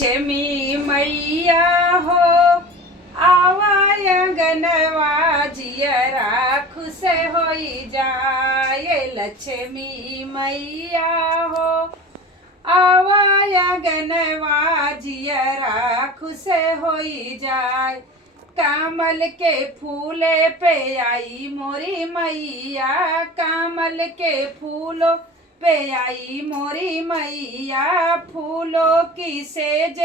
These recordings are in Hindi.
लक्ष्मी मैया हो आवाय गनवा जियरा खुश होई जाए। लक्ष्मी मैया हो आवाय गनवा जियरा खुश होई जाए। कमल के फूले पे आई मोरी मैया, कमल के फूलों पे आई मोरी मैया, फूलों की सेज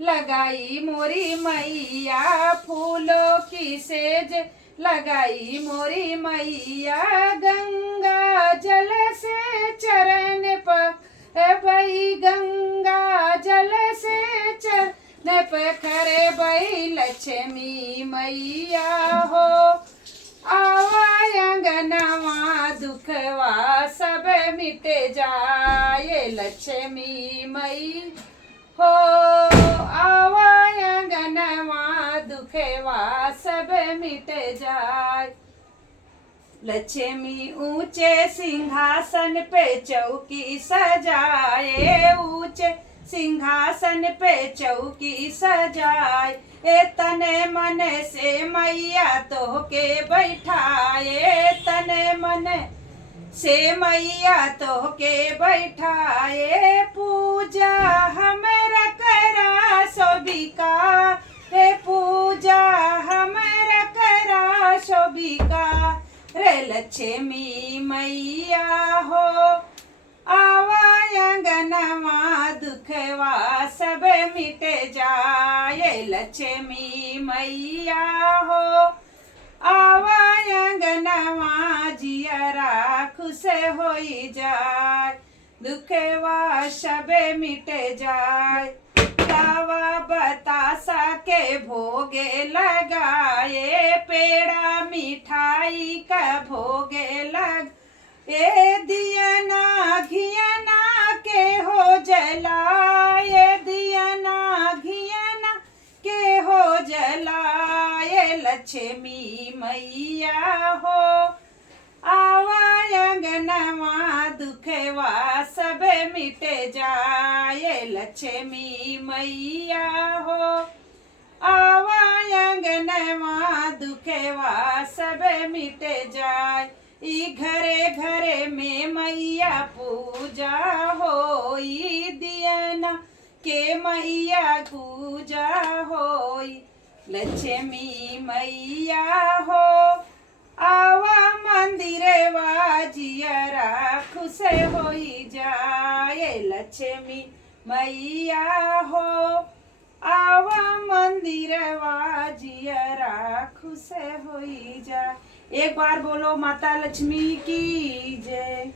लगाई मोरी मैया, फूलों की सेज लगाई मोरी मैया। गंगा जल से चरण पर बई, गंगा जल से चरण पर खरे बई। लक्ष्मी मैया हो आवाय अंगनवा दुखवा सब मिट जाए। लक्ष्मी मई हो आवाय अंगनवा दुखवा सब मिट जाए। लक्ष्मी ऊंचे सिंहासन पे चौकी सजाए, ऊंचे सिंहासन पे चौकी सजाए। ए तने मन से मैया तो के बैठाए, तने मन से मैया तो के बैठाए। पूजा हमरा करा शोभिका, रे पूजा हमरा करा शोभिका। रे लक्ष्मी मैया हो आवाय अंगनवा दुखवा सब मिट जाए। लक्ष्मी मैया हो आवाय अंगनवा जियरा खुश होई जाए। दुखवा सब मिट जाए। तवा बतासा के भोगे लगाए, पेड़ा मिठाई का भोगे लग। ए दियना घियना के हो जलाए, दियना घियना के हो जलाए। लक्ष्मी मैया हो आवाय अंगनवा दुखवा सब मिट जाए। लक्ष्मी मैया हो आवाय अंगनवा दुखवा सब मिट जाए। ई घरे घरे में मैया पूजा होई, दियना के मैया पूजा होई। लक्ष्मी मैया हो आवा मंदिरवा जियरा खुश होई जाए। लक्ष्मी मैया हो आवा मंदिरवा जियरा खुश होई जाए। एक बार बोलो माता लक्ष्मी की जय।